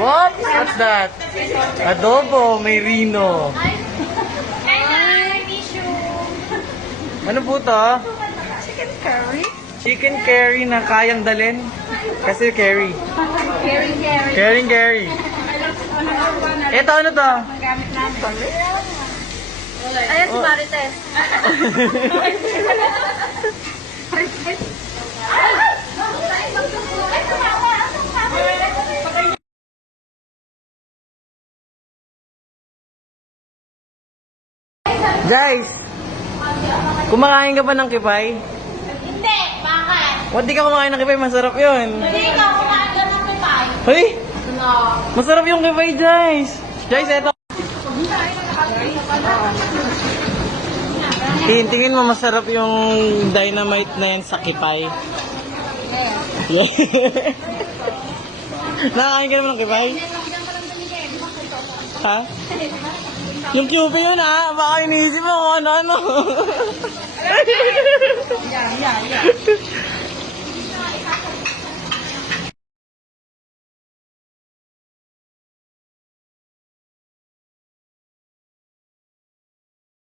What? What's that? Adobo, may rino. Ano po to? Chicken curry? Chicken curry na kayang dalhin. Kasi curry. Curry. Curry. Ito ano to? Gamit natin. Ayan si Marites. Guys, kumakain ka ba ng kipay? Hindi, bakit? Ba't di ka kumakain ng kipay? Masarap yun. Hindi ikaw kumain ka ng pipay. Hoy! No. Masarap yung kipay, guys! Guys, eto. Tingin mo masarap yung dynamite na yan sa kipay. Yeah. Nakakain ka naman ng kipay? Ha? Yung QP yun ha? Baka iniisip mo kung ano-ano. Yeah.